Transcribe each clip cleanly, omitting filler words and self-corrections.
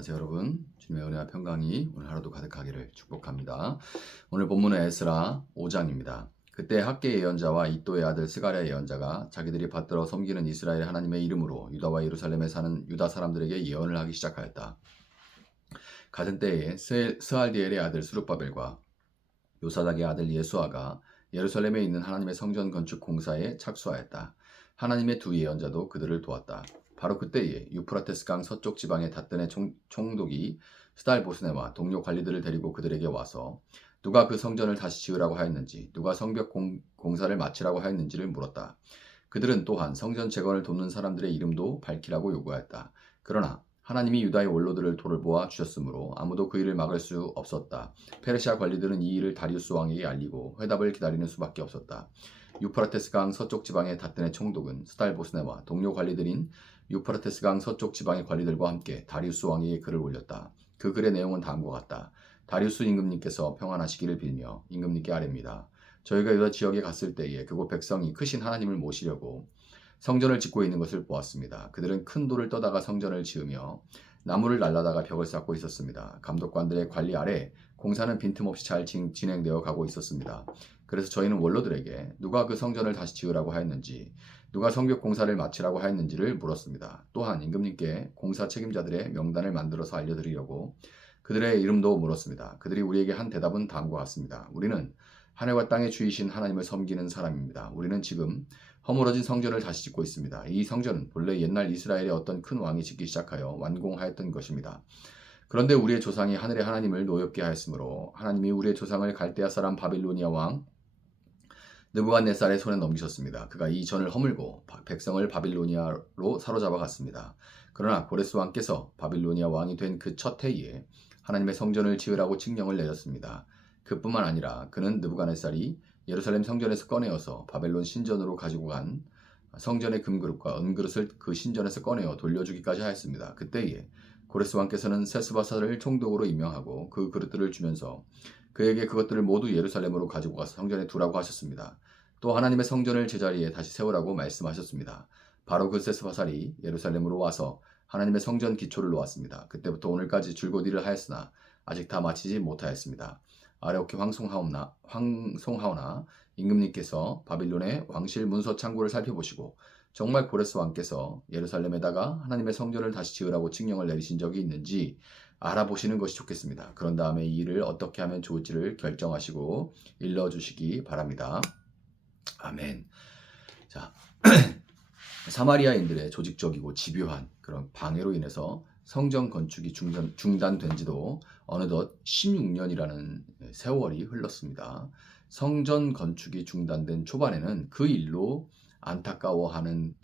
안녕하세요 여러분. 주님의 은혜와 평강이 오늘 하루도 가득하기를 축복합니다. 오늘 본문은 에스라 5장입니다. 그때 학계 예언자와 이또의 아들 스가랴 예언자가 자기들이 받들어 섬기는 이스라엘 하나님의 이름으로 유다와 예루살렘에 사는 유다 사람들에게 예언을 하기 시작하였다. 같은 때에 스알디엘의 아들 스룹바벨과 요사닥의 아들 예수아가 예루살렘에 있는 하나님의 성전 건축 공사에 착수하였다. 하나님의 두 예언자도 그들을 도왔다. 바로 그때에 유프라테스 강 서쪽 지방의 닷든의 총독이 스달보스네와 동료 관리들을 데리고 그들에게 와서 누가 그 성전을 다시 지으라고 하였는지, 누가 성벽 공사를 마치라고 하였는지를 물었다. 그들은 또한 성전 재건을 돕는 사람들의 이름도 밝히라고 요구하였다. 그러나 하나님이 유다의 원로들을 돌보아 주셨으므로 아무도 그 일을 막을 수 없었다. 페르시아 관리들은 이 일을 다리우스 왕에게 알리고 회답을 기다리는 수밖에 없었다. 유프라테스 강 서쪽 지방의 닷든의 총독은 스달보스네와 동료 관리들인 유프라테스 강 서쪽 지방의 관리들과 함께 다리우스 왕에게 글을 올렸다. 그 글의 내용은 다음과 같다. 다리우스 임금님께서 평안하시기를 빌며 임금님께 아뢰입니다. 저희가 유다 지역에 갔을 때에 그곳 백성이 크신 하나님을 모시려고 성전을 짓고 있는 것을 보았습니다. 그들은 큰 돌을 떠다가 성전을 지으며 나무를 날라다가 벽을 쌓고 있었습니다. 감독관들의 관리 아래 공사는 빈틈없이 잘 진행되어 가고 있었습니다. 그래서 저희는 원로들에게 누가 그 성전을 다시 지으라고 하였는지, 누가 성벽 공사를 마치라고 하였는지를 물었습니다. 또한 임금님께 공사 책임자들의 명단을 만들어서 알려드리려고 그들의 이름도 물었습니다. 그들이 우리에게 한 대답은 다음과 같습니다. 우리는 하늘과 땅의 주이신 하나님을 섬기는 사람입니다. 우리는 지금 허물어진 성전을 다시 짓고 있습니다. 이 성전은 본래 옛날 이스라엘의 어떤 큰 왕이 짓기 시작하여 완공하였던 것입니다. 그런데 우리의 조상이 하늘의 하나님을 노엽게 하였으므로 하나님이 우리의 조상을 갈대아 사람 바빌로니아 왕 느부갓네살의 손에 넘기셨습니다. 그가 이 전을 허물고 백성을 바빌로니아로 사로잡아 갔습니다. 그러나 고레스 왕께서 바빌로니아 왕이 된 그 첫 해에 하나님의 성전을 지으라고 칙령을 내렸습니다. 그뿐만 아니라 그는 느부갓네살이 예루살렘 성전에서 꺼내어서 바벨론 신전으로 가지고 간 성전의 금그릇과 은그릇을 그 신전에서 꺼내어 돌려주기까지 하였습니다. 그때에 고레스 왕께서는 세스바사를 총독으로 임명하고 그 그릇들을 주면서 그에게 그것들을 모두 예루살렘으로 가지고 가서 성전에 두라고 하셨습니다. 또 하나님의 성전을 제자리에 다시 세우라고 말씀하셨습니다. 바로 그 세스바살이 예루살렘으로 와서 하나님의 성전 기초를 놓았습니다. 그때부터 오늘까지 줄곧 일을 하였으나 아직 다 마치지 못하였습니다. 아뢰옵게 황송하오나 임금님께서 바빌론의 왕실 문서 창고를 살펴보시고 정말 고레스 왕께서 예루살렘에다가 하나님의 성전을 다시 지으라고 칙령을 내리신 적이 있는지 알아보시는 것이 좋겠습니다. 그런 다음에 이 일을 어떻게 하면 좋을지를 결정하시고 일러주시기 바랍니다. 아멘. 자, 사마리아인들의 조직적이고 집요한 그런 방해로 인해서 성전 건축이 중단된 지도 어느덧 16년이라는 세월이 흘렀습니다. 성전 건축이 중단된 초반에는 그 일로 안타까워하는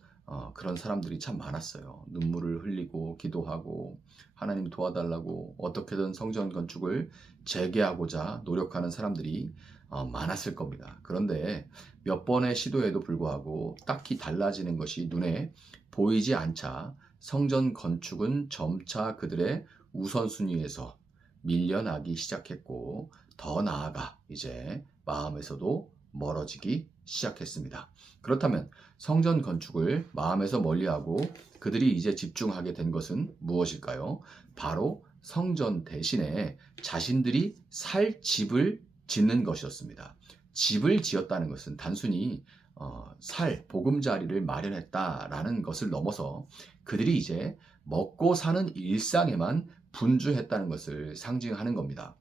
그런 사람들이 참 많았어요. 눈물을 흘리고 기도하고 하나님 도와달라고 어떻게든 성전 건축을 재개하고자 노력하는 사람들이 많았을 겁니다. 그런데 몇 번의 시도에도 불구하고 딱히 달라지는 것이 눈에 보이지 않자 성전 건축은 점차 그들의 우선순위에서 밀려나기 시작했고 더 나아가 이제 마음에서도 멀어지기 시작했습니다. 그렇다면 성전 건축을 마음에서 멀리하고 그들이 이제 집중하게 된 것은 무엇일까요? 바로 성전 대신에 자신들이 살 집을 짓는 것이었습니다. 집을 지었다는 것은 단순히 보금자리를 마련했다라는 것을 넘어서 그들이 이제 먹고 사는 일상에만 분주했다는 것을 상징하는 겁니다.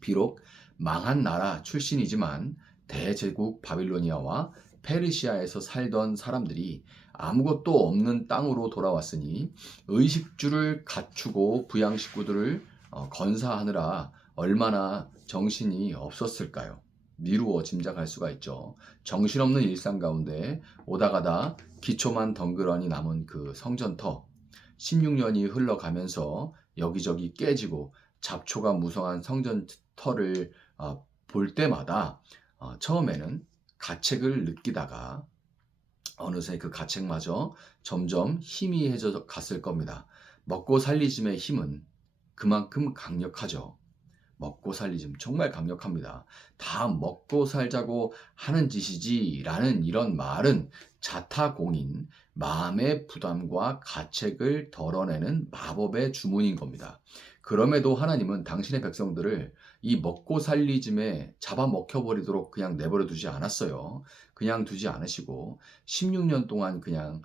비록 망한 나라 출신이지만 대제국 바빌로니아와 페르시아에서 살던 사람들이 아무것도 없는 땅으로 돌아왔으니 의식주를 갖추고 부양식구들을 건사하느라 얼마나 정신이 없었을까요? 미루어 짐작할 수가 있죠. 정신없는 일상 가운데 오다가다 기초만 덩그러니 남은 그 성전터 16년이 흘러가면서 여기저기 깨지고 잡초가 무성한 성전터를 볼 때마다 처음에는 가책을 느끼다가 어느새 그 가책마저 점점 희미해져 갔을 겁니다. 먹고 살리짐의 힘은 그만큼 강력하죠. 먹고 살리즘 정말 강력합니다. 다 먹고 살자고 하는 짓이지 라는 이런 말은 자타공인, 마음의 부담과 가책을 덜어내는 마법의 주문인 겁니다. 그럼에도 하나님은 당신의 백성들을 이 먹고 살리즘에 잡아먹혀버리도록 그냥 내버려 두지 않았어요. 그냥 두지 않으시고 16년 동안 그냥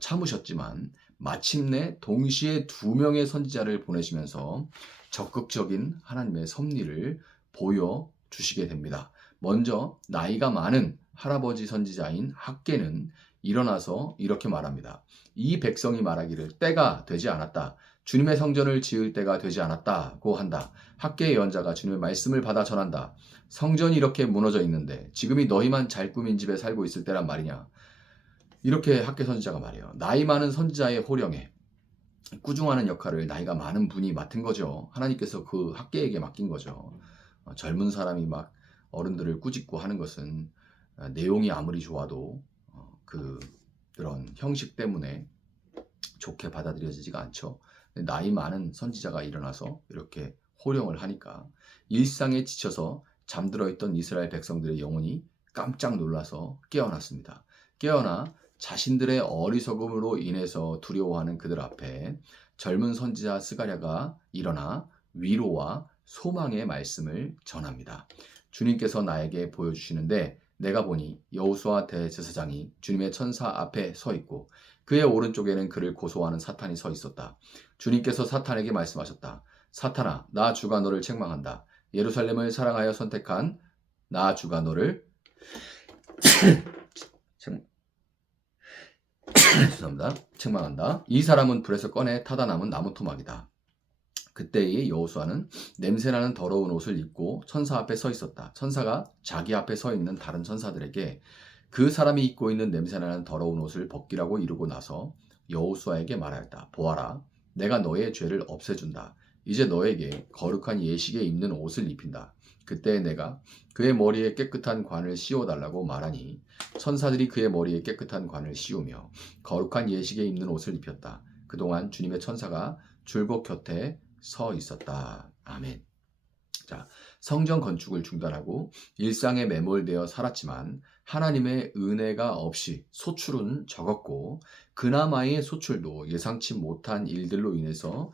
참으셨지만 마침내 동시에 2명의 선지자를 보내시면서 적극적인 하나님의 섭리를 보여주시게 됩니다. 먼저 나이가 많은 할아버지 선지자인 학개는 일어나서 이렇게 말합니다. 이 백성이 말하기를 때가 되지 않았다. 주님의 성전을 지을 때가 되지 않았다고 한다. 학개의 연자가 주님의 말씀을 받아 전한다. 성전이 이렇게 무너져 있는데 지금이 너희만 잘 꾸민 집에 살고 있을 때란 말이냐. 이렇게 학개 선지자가 말해요. 나이 많은 선지자의 호령에 꾸중하는 역할을 나이가 많은 분이 맡은 거죠. 하나님께서 그 학개에게 맡긴 거죠. 젊은 사람이 막 어른들을 꾸짖고 하는 것은 내용이 아무리 좋아도 그런 형식 때문에 좋게 받아들여지지가 않죠. 나이 많은 선지자가 일어나서 이렇게 호령을 하니까 일상에 지쳐서 잠들어 있던 이스라엘 백성들의 영혼이 깜짝 놀라서 깨어났습니다. 깨어나 자신들의 어리석음으로 인해서 두려워하는 그들 앞에 젊은 선지자 스가랴가 일어나 위로와 소망의 말씀을 전합니다. 주님께서 나에게 보여주시는데 내가 보니 여호수아 대제사장이 주님의 천사 앞에 서 있고 그의 오른쪽에는 그를 고소하는 사탄이 서 있었다. 주님께서 사탄에게 말씀하셨다. 사탄아, 나 주가 너를 책망한다. 예루살렘을 사랑하여 선택한 나 주가 너를 죄송합니다. 책망한다. 이 사람은 불에서 꺼내 타다 남은 나무 토막이다. 그때의 여호수아는 냄새나는 더러운 옷을 입고 천사 앞에 서 있었다. 천사가 자기 앞에 서 있는 다른 천사들에게 그 사람이 입고 있는 냄새나는 더러운 옷을 벗기라고 이르고 나서 여호수아에게 말하였다. 보아라, 내가 너의 죄를 없애준다. 이제 너에게 거룩한 예식에 입는 옷을 입힌다. 그때 내가 그의 머리에 깨끗한 관을 씌워달라고 말하니 천사들이 그의 머리에 깨끗한 관을 씌우며 거룩한 예식에 입는 옷을 입혔다. 그동안 주님의 천사가 줄곧 곁에 서 있었다. 아멘. 자, 성전 건축을 중단하고 일상에 매몰되어 살았지만 하나님의 은혜가 없이 소출은 적었고 그나마의 소출도 예상치 못한 일들로 인해서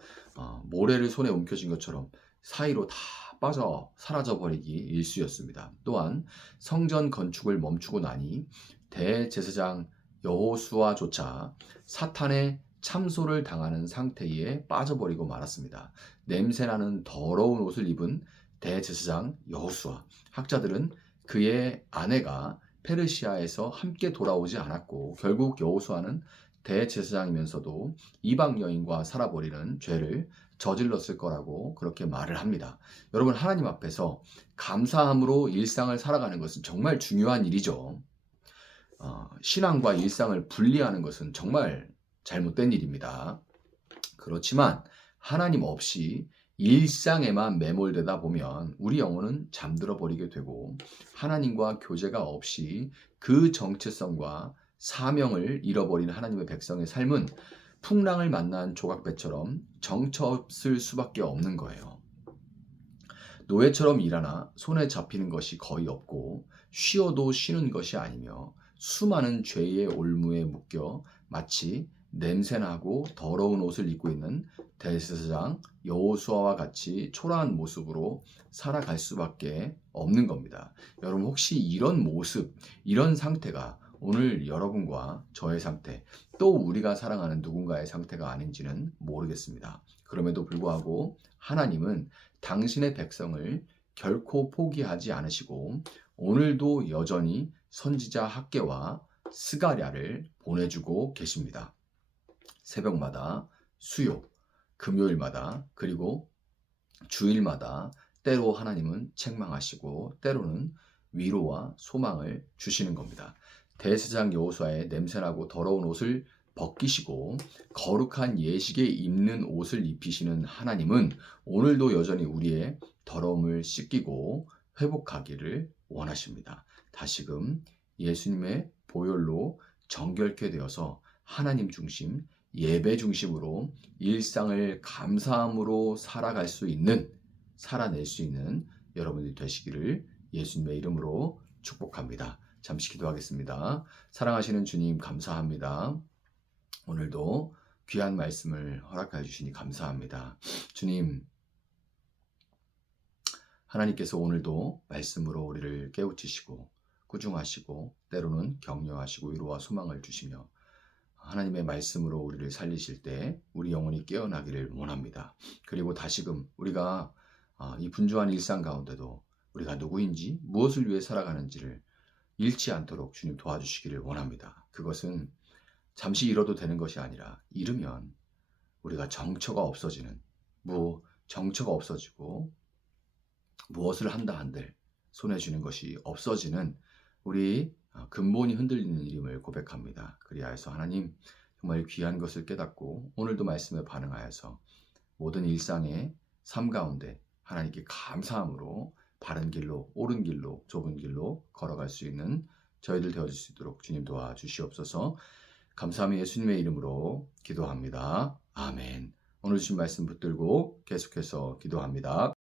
모래를 손에 움켜쥔 것처럼 사이로 다 빠져 사라져 버리기 일쑤였습니다. 또한 성전 건축을 멈추고 나니 대제사장 여호수아조차 사탄의 참소를 당하는 상태에 빠져버리고 말았습니다. 냄새나는 더러운 옷을 입은 대제사장 여호수아. 학자들은 그의 아내가 페르시아에서 함께 돌아오지 않았고 결국 여호수아는 대제사장이면서도 이방 여인과 살아버리는 죄를 저질렀을 거라고 그렇게 말을 합니다. 여러분, 하나님 앞에서 감사함으로 일상을 살아가는 것은 정말 중요한 일이죠. 신앙과 일상을 분리하는 것은 정말 잘못된 일입니다. 그렇지만 하나님 없이 일상에만 매몰되다 보면 우리 영혼은 잠들어 버리게 되고 하나님과 교제가 없이 그 정체성과 사명을 잃어버린 하나님의 백성의 삶은 풍랑을 만난 조각배처럼 정처 없을 수밖에 없는 거예요. 노예처럼 일하나 손에 잡히는 것이 거의 없고 쉬어도 쉬는 것이 아니며 수많은 죄의 올무에 묶여 마치 냄새나고 더러운 옷을 입고 있는 대제사장 여호수아와 같이 초라한 모습으로 살아갈 수밖에 없는 겁니다. 여러분, 혹시 이런 모습, 이런 상태가 오늘 여러분과 저의 상태, 또 우리가 사랑하는 누군가의 상태가 아닌지는 모르겠습니다. 그럼에도 불구하고 하나님은 당신의 백성을 결코 포기하지 않으시고 오늘도 여전히 선지자 학개와 스가랴를 보내주고 계십니다. 새벽마다, 수요, 금요일마다, 그리고 주일마다 때로 하나님은 책망하시고 때로는 위로와 소망을 주시는 겁니다. 대제사장 여호수아의 냄새나고 더러운 옷을 벗기시고 거룩한 예식에 입는 옷을 입히시는 하나님은 오늘도 여전히 우리의 더러움을 씻기고 회복하기를 원하십니다. 다시금 예수님의 보혈로 정결케 되어서 하나님 중심, 예배 중심으로 일상을 감사함으로 살아낼 수 있는 여러분들이 되시기를 예수님의 이름으로 축복합니다. 잠시 기도하겠습니다. 사랑하시는 주님 감사합니다. 오늘도 귀한 말씀을 허락하여 주시니 감사합니다. 주님, 하나님께서 오늘도 말씀으로 우리를 깨우치시고 꾸중하시고 때로는 격려하시고 위로와 소망을 주시며 하나님의 말씀으로 우리를 살리실 때 우리 영혼이 깨어나기를 원합니다. 그리고 다시금 우리가 이 분주한 일상 가운데도 우리가 누구인지 무엇을 위해 살아가는지를 잃지 않도록 주님 도와주시기를 원합니다. 그것은 잠시 잃어도 되는 것이 아니라 잃으면 우리가 정처가 없어지는 정처가 없어지고 무엇을 한다 한들 손에 쥐는 것이 없어지는 우리 근본이 흔들리는 일임을 고백합니다. 그리하여서 하나님 정말 귀한 것을 깨닫고 오늘도 말씀에 반응하여서 모든 일상의 삶 가운데 하나님께 감사함으로 바른 길로 옳은 길로 좁은 길로 걸어갈 수 있는 저희들 되어줄 수 있도록 주님 도와주시옵소서. 감사함이 예수님의 이름으로 기도합니다. 아멘. 오늘 주신 말씀 붙들고 계속해서 기도합니다.